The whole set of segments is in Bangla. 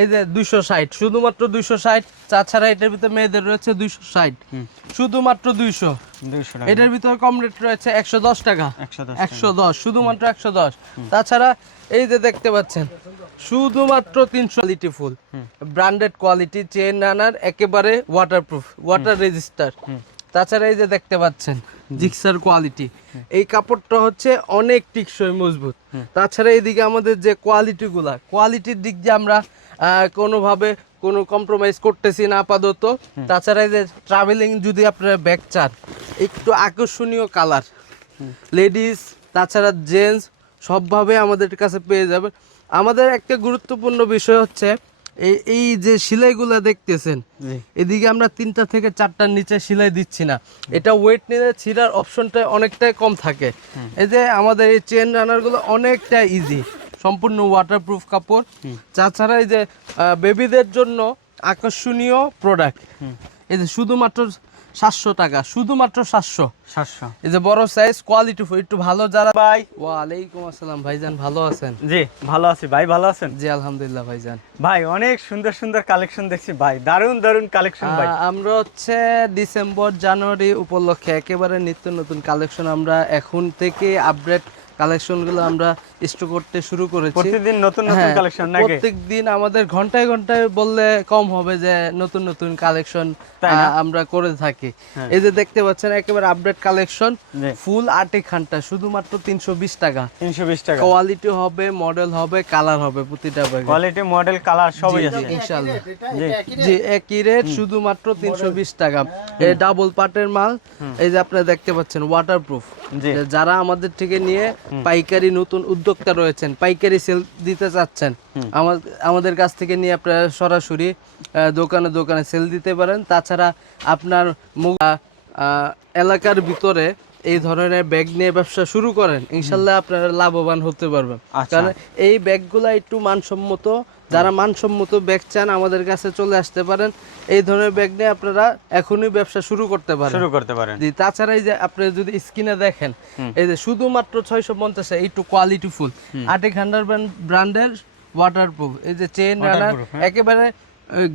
এই যে দুইশো ষাট শুধুমাত্র দুইশো ষাট তাছাড়া এটার ভিতরে মেয়েদের রয়েছে দুইশো ষাট। শুধুমাত্র দুইশো। এটার ভিতরে কম রেট রয়েছে একশো দশ টাকা। একশো দশ শুধুমাত্র একশো দশ। তাছাড়া এই যে দেখতে পাচ্ছেন শুধুমাত্র তিনশো quality full. Branded quality chain runner একেবারে ওয়াটারপ্রুফ ওয়াটার রেজিস্টার তাছাড়া এই যে দেখতে পাচ্ছেন জিক্সার কোয়ালিটি। এই কাপড়টা হচ্ছে অনেক টিকসই মজবুত। তাছাড়া এইদিকে আমাদের যে কোয়ালিটিগুলা কোয়ালিটির দিক দিয়ে আমরা কোনোভাবে কোনো কম্প্রোমাইজ করতেছি না আপাতত। তাছাড়া এই যে ট্রাভেলিং যদি আপনারা ব্যাগ চান একটু আকর্ষণীয় কালার লেডিস তাছাড়া জেন্টস সবভাবে আমাদের কাছে পেয়ে যাবে। আমাদের একটা গুরুত্বপূর্ণ বিষয় হচ্ছে এই এই যে সেলাইগুলো দেখতেছেন এদিকে আমরা তিনটা থেকে চারটার নিচে সেলাই দিচ্ছি না। এটা ওয়েট নিলে ছিঁড়ার অপশনটা অনেকটাই কম থাকে। এই যে আমাদের এই চেন রানারগুলো অনেকটা ইজি সম্পূর্ণ ওয়াটারপ্রুফ কাপড়। তাছাড়া এই যে বেবিদের জন্য আকর্ষণীয় প্রোডাক্ট এই যে শুধুমাত্র সাতশো টাকা শুধুমাত্র সাতশো। সাতশো। এই যে বড় সাইজ কোয়ালিটি একটু ভালো যারা ভাই ওয়ালাইকুম আসসালাম। ভাইজান ভালো আছেন? জি ভালো আছি। ভাই ভালো আছেন? জি আলহামদুলিল্লাহ ভাইজান। ভাই অনেক সুন্দর সুন্দর কালেকশন দেখছি ভাই। দারুণ দারুণ কালেকশন ভাই। আমরা হচ্ছে ডিসেম্বর জানুয়ারি উপলক্ষে একেবারে নিত্য নতুন কালেকশন আমরা এখন থেকে আপডেট কালেকশনগুলো আমরা স্টক করতে শুরু করেছি। প্রতিদিন নতুন নতুন হ্যাঁ, কালেকশন নাকি? প্রত্যেক দিন আমাদের ঘন্টায় ঘন্টায় বললে কম হবে যে নতুন নতুন কালেকশন আমরা করে থাকি। হ্যাঁ। এই যে দেখতে পাচ্ছেন একেবারে আপডেট কালেকশন। ফুল আটে খানটা শুধুমাত্র তিনশো বিশ টাকা। তিনশো বিশ টাকা। কোয়ালিটি হবে মডেল হবে কালার হবে প্রতিটা ব্যাগে কোয়ালিটি মডেল কালার সবই আছে। ইনশাআল্লাহ। জি একই রেট শুধুমাত্র তিনশো বিশ টাকা। এই ডাবল পার্টের মাল। এই যে আপনারা দেখতে পাচ্ছেন ওয়াটারপ্রুফ যারা আমাদের থেকে নিয়ে পাইকারি নতুন উদ্যোক্তা রয়েছেন পাইকারি সেল দিতে চাচ্ছেন। আমাদের কাছ থেকে নিয়ে আপনারা সরাসরি দোকানে দোকানে সেল দিতে পারেন। তাছাড়া আপনার এলাকার ভিতরে এই ধরনের ব্যাগ নিয়ে ব্যবসা শুরু করেন ইনশাল্লাহ আপনারা লাভবান হতে পারবেন। আচ্ছা। কারণ এই ব্যাগগুলা একটু মানসম্মত যারা মানসম্মত ব্যাগ চান আমাদের কাছে চলে আসতে পারেন। এই ধরনের ব্যাগ নিয়ে আপনারা এখনই ব্যবসা শুরু করতে পারেন। শুরু করতে পারেন। জি তাছাড়া এই যে আপনি যদি স্ক্রিনে দেখেন এই যে শুধুমাত্র ছয়শো পঞ্চাশে একটু কোয়ালিটি ফুল আটেক হান্ড্রেড ব্র্যান্ডের ওয়াটারপ্রুফ এই যে চেন রানার হ্যাঁ। একেবারে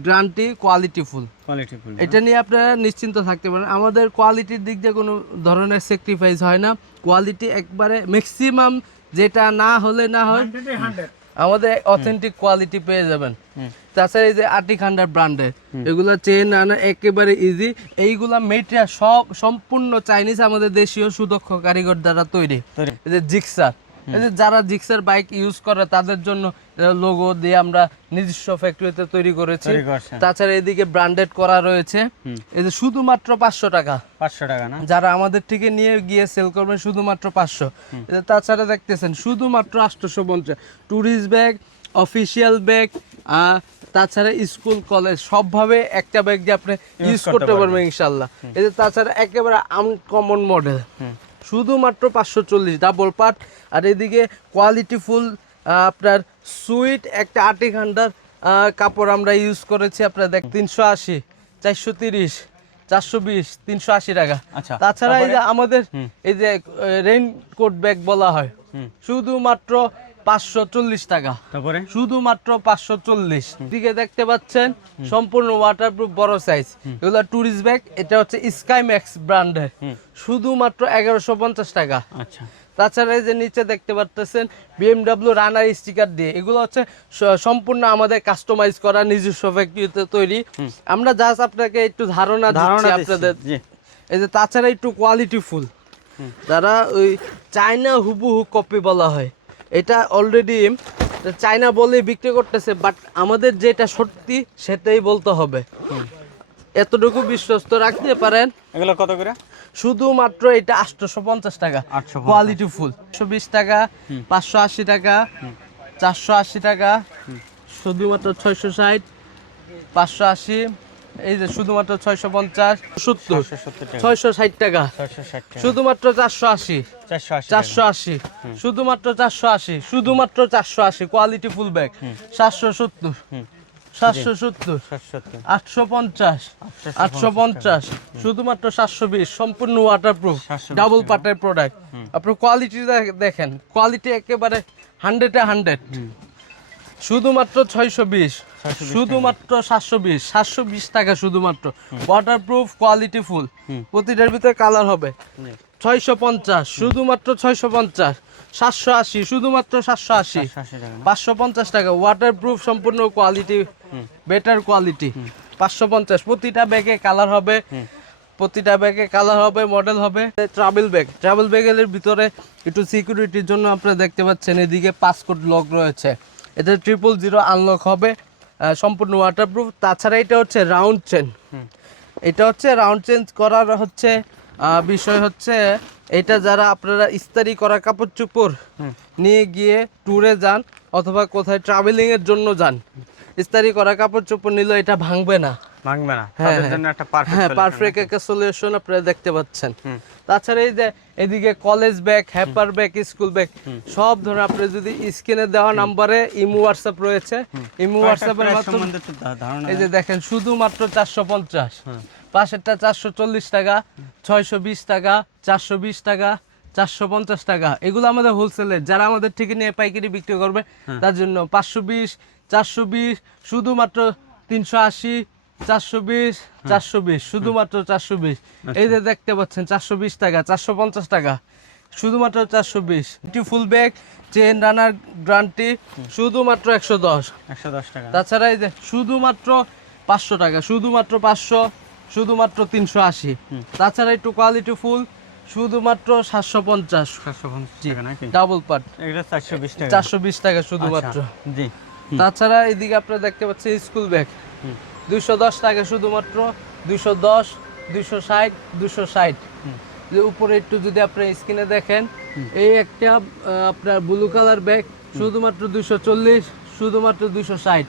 গ্রান্টি কোয়ালিটি কোয়ালিটি ফুল এটা নিয়ে আপনারা নিশ্চিন্ত থাকতে পারেন। আমাদের কোয়ালিটির দিক দিয়ে কোনো ধরনের স্যাক্রিফাইস হয় না। কোয়ালিটি একবারে ম্যাক্সিমাম যেটা না হলে না হয়। আমাদের অথেন্টিক কোয়ালিটি পেয়ে যাবেন। তাছাড়া এই যে আটি খান্ডার ব্র্যান্ডের এগুলো চেন আনা একেবারে ইজি এইগুলা মেটেরিয়াল সব সম্পূর্ণ চাইনিজ আমাদের দেশীয় সুদক্ষ কারিগর দ্বারা তৈরি। এই যে জিক্সার যারা জিক্সার বাইক ইউজ করে তাদের জন্য লোগো দিয়ে আমরা নিজস্ব ফ্যাক্টরিতে তৈরি করেছি। তাছাড়া এদিকে ব্র্যান্ডেড করা রয়েছে। এই যে শুধুমাত্র পাঁচশো টাকা। পাঁচশো টাকা না? যারা আমাদের থেকে নিয়ে গিয়ে সেল করবেন শুধুমাত্র পাঁচশো। তাছাড়া দেখতেছেন শুধুমাত্র আটশোশো পঞ্চাশ। ট্যুরিস্ট ব্যাগ অফিসিয়াল ব্যাগ তাছাড়া স্কুল কলেজ সবভাবে একটা ব্যাগ দিয়ে আপনি ইউজ করতে পারবেন ইনশাল্লাহ। এই যে তাছাড়া একেবারে আনকমন মডেল শুধুমাত্র পাঁচশো চল্লিশ ডাবল পাট আর এদিকে কোয়ালিটি ফুল আপনার সুইট একটা আটি ঘান্ডার কাপড় আমরা ইউজ করেছি আপনার দেখ তিনশো আশি চারশো তিরিশ চারশো বিশ তিনশো আশি টাকা। আচ্ছা, তাছাড়া এই যে আমাদের এই যে রেইনকোট ব্যাগ বলা হয় শুধুমাত্র পাঁচশো চল্লিশ টাকা। তারপরে? শুধুমাত্র পাঁচশো চল্লিশ। দিকে দেখতে পাচ্ছেন সম্পূর্ণ ওয়াটারপ্রুফ বড় সাইজ এগুলো ট্যুরিস্ট ব্যাগ এটা হচ্ছে স্কাই ম্যাক্স ব্র্যান্ডের শুধুমাত্র এগারোশো পঞ্চাশ টাকা। আচ্ছা। তাছাড়া এই যে নিচে দেখতে পাচ্ছেন বিএমডাব্লিউ রানার স্টিকার দিয়ে। এগুলো হচ্ছে সম্পূর্ণ আমাদের কাস্টমাইজ করা নিজস্ব ফ্যাক্টরিতে তৈরি। আমরা জাস্ট আপনাকে একটু ধারণা ধারণা আপনাদের। এই যে তাছাড়া একটু কোয়ালিটি ফুল যারা ওই চায়না হুবহু কপি বলা হয়। এটা অলরেডি চায়না বলে বিক্রি করতেছে বাট আমাদের যেটা সত্যি সেটাই বলতে হবে। এতটুকু বিশ্বস্ত রাখতে পারেন। এগুলো কত করে? শুধুমাত্র এটা আটশোশো পঞ্চাশ টাকা। 850 কোয়ালিটি ফুল একশো বিশ টাকা পাঁচশো আশি টাকা চারশো আশি টাকা শুধুমাত্র ছয়শো ষাট পাঁচশো আশি এই যে শুধুমাত্র ছয়শো পঞ্চাশ সত্তর। ছয়শো ষাট টাকা। শুধুমাত্র চারশো আশি। চারশো আশি শুধুমাত্র চারশো আশি। শুধুমাত্র চারশো আশি। কোয়ালিটি ফুল ব্যাগ সাতশো সত্তর। সাতশো সত্তর। আটশো পঞ্চাশ। আটশো পঞ্চাশ। শুধুমাত্র সাতশো বিশ। সম্পূর্ণ ওয়াটারপ্রুফ 720 ডাবল পার্টের প্রোডাক্ট আপনার কোয়ালিটি দেখেন। কোয়ালিটি একেবারে হান্ড্রেডে হান্ড্রেড শুধুমাত্র ছয়শো বিশ। শুধুমাত্র সাতশো বিশ। সাতশো বিশ টাকা শুধুমাত্র। ওয়াটারপ্রুফ কোয়ালিটি ফুল প্রতিটার ভিতরে কালার হবে। ছয়শো পঞ্চাশ। শুধুমাত্র ছয়শো পঞ্চাশ। সাতশো আশি। শুধুমাত্র সাতশো আশি। পাঁচশো পঞ্চাশ টাকা। ওয়াটারপ্রুফ সম্পূর্ণ কোয়ালিটি বেটার কোয়ালিটি পাঁচশো পঞ্চাশ। প্রতিটা ব্যাগে কালার হবে। প্রতিটা ব্যাগে কালার হবে মডেল হবে। ট্রাভেল ব্যাগ ট্রাভেল ব্যাগের ভিতরে একটু সিকিউরিটির জন্য আপনারা দেখতে পাচ্ছেন এদিকে পাসকোড লক রয়েছে। এটা ট্রিপল জিরো আনলক হবে সম্পূর্ণ ওয়াটারপ্রুফ তাছাড়া এটা হচ্ছে রাউন্ড চেন এটা হচ্ছে রাউন্ড চেঞ্জ করার হচ্ছে বিষয় হচ্ছে এটা যারা আপনারা ইস্তারি করা কাপড় চোপড় নিয়ে গিয়ে ট্যুরে যান অথবা কোথায় ট্রাভেলিং এর জন্য যান ইস্তারি করা কাপড় চোপড় নিলে এটা ভাঙবে না। ভাঙবে না। হ্যাঁ, হ্যাঁ। পারফেক্ট হ্যাঁ পারফেক্ট একটা সলিউশন আপনারা দেখতে পাচ্ছেন। তাছাড়া এই যে এদিকে কলেজ ব্যাগ হ্যাপার ব্যাগ স্কুল ব্যাগ সব ধরনের আপনি যদি স্ক্রিনে দেওয়া নাম্বারে ইমো হোয়াটসঅ্যাপ রয়েছে ইমো হোয়াটসঅ্যাপের মাধ্যমে এই যে দেখেন শুধুমাত্র চারশো পঞ্চাশ। পাশেরটা চারশো চল্লিশ টাকা ছয়শো বিশ টাকা চারশো বিশ টাকা চারশো পঞ্চাশ টাকা। এগুলো আমাদের হোলসেলের যারা আমাদের থেকে নিয়ে পাইকারি বিক্রি করবে তার জন্য পাঁচশো বিশ চারশো বিশ শুধুমাত্র তিনশো আশি চারশো বিশ চারশো বিশ শুধুমাত্র চারশো বিশ। এই যে দেখতে পাচ্ছেন চারশো বিশ টাকা চারশো পঞ্চাশ টাকা। শুধুমাত্র চারশো বিশ। Full bag chain runner guarantee শুধুমাত্র একশো দশ। একশো দশ টাকা। তাছাড়া এই যে শুধুমাত্র পাঁচশো টাকা শুধুমাত্র পাঁচশো শুধুমাত্র তিনশো আশি। তাছাড়া একটু কোয়ালিটি ফুল শুধুমাত্র সাতশো পঞ্চাশ। ডাবল পার্ট চারশো বিশ টাকা। শুধুমাত্র। আচ্ছা, জি। তাছাড়া এদিকে আপনারা দেখতে পাচ্ছেন স্কুল ব্যাগ দুইশো দশ টাকা শুধুমাত্র দুইশো দশ দুইশো ষাট দুশো ষাট। যে উপরে একটু যদি আপনার স্ক্রিনে দেখেন এই একটা আপনার ব্লু কালার ব্যাগ শুধুমাত্র দুইশো চল্লিশ শুধুমাত্র দুইশো ষাট।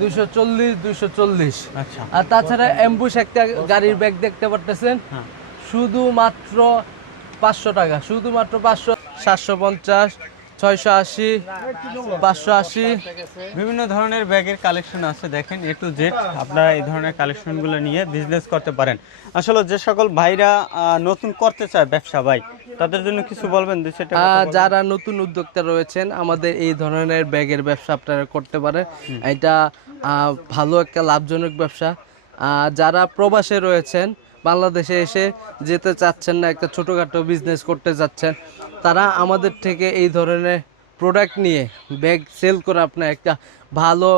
দুইশো চল্লিশ দুইশো চল্লিশ। আচ্ছা। আর তাছাড়া অ্যাম্বুশ একটা গাড়ির ব্যাগ দেখতে পারতেছেন হ্যাঁ। শুধুমাত্র পাঁচশো টাকা শুধুমাত্র পাঁচশো সাতশো পঞ্চাশ ছয়শো আশি পাঁচশো আশি। বিভিন্ন ধরনের ব্যাগের কালেকশন আছে দেখেন এ টু জেড আপনারা এই ধরনের কালেকশনগুলো নিয়ে বিজনেস করতে পারেন। আসলে যে সকল ভাইরা নতুন করতে চায় ব্যবসা ভাই তাদের জন্য কিছু বলবেন? সেটা যারা নতুন উদ্যোক্তা রয়েছেন আমাদের এই ধরনের ব্যাগের ব্যবসা আপনারা করতে পারেন। এটা ভালো একটা লাভজনক ব্যবসা। যারা প্রবাসে রয়েছেন বাংলাদেশে এসে যেতে চাচ্ছেন না একটা ছোটোখাটো বিজনেস করতে চাচ্ছেন তারা আমাদের থেকে এই ধরনের প্রোডাক্ট নিয়ে ব্যাগ সেল করে আপনি একটা ভালো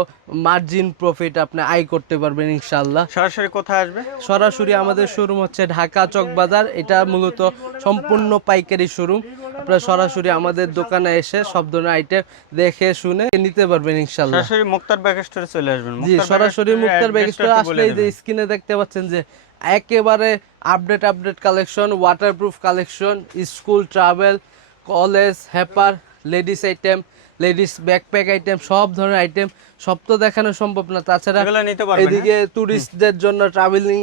মার্জিন প্রফিট আপনি আয় করতে পারবেন ইনশাল্লাহ সরাসরি কোথায় আসবে? সরাসরি আমাদের শোরুম হচ্ছে ঢাকা চক বাজার এটা মূলত সম্পূর্ণ পাইকারি শোরুম আপনারা সরাসরি আমাদের দোকানে এসে সব ধরনের আইটেম দেখে শুনে নিতে পারবেন ইনশাল্লাহ সরাসরি মুক্তার ব্যাগ স্টোরে চলে আসবেন। জি সরাসরি মুক্তার ব্যাগ স্টোর আসলে এই যে স্ক্রিনে দেখতে পাচ্ছেন যে একেবারে update update collection waterproof collection school travel college হ্যাপার ladies item ladies backpack item সব ধরনের আইটেম সব তো দেখানো সম্ভব না। তাছাড়া হ্যাঁ? এদিকে ট্যুরিস্টদের জন্য ট্রাভেলিং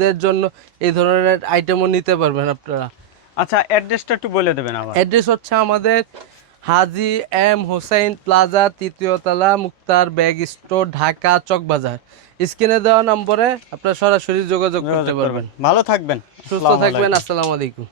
দের জন্য এই ধরনের আইটেমও নিতে পারবেন আপনারা। আচ্ছা অ্যাড্রেসটা একটু বলে দেবেন অ্যাড্রেস হচ্ছে আমাদের হাজি এম হোসেন প্লাজা তৃতীয়তলা মুক্তার ব্যাগ স্টোর ঢাকা চকবাজার। স্ক্রিনে দেওয়া নম্বরে আপনারা সরাসরি যোগাযোগ করতে পারবেন। ভালো থাকবেন। সুস্থ থাকবেন আসসালামু আলাইকুম।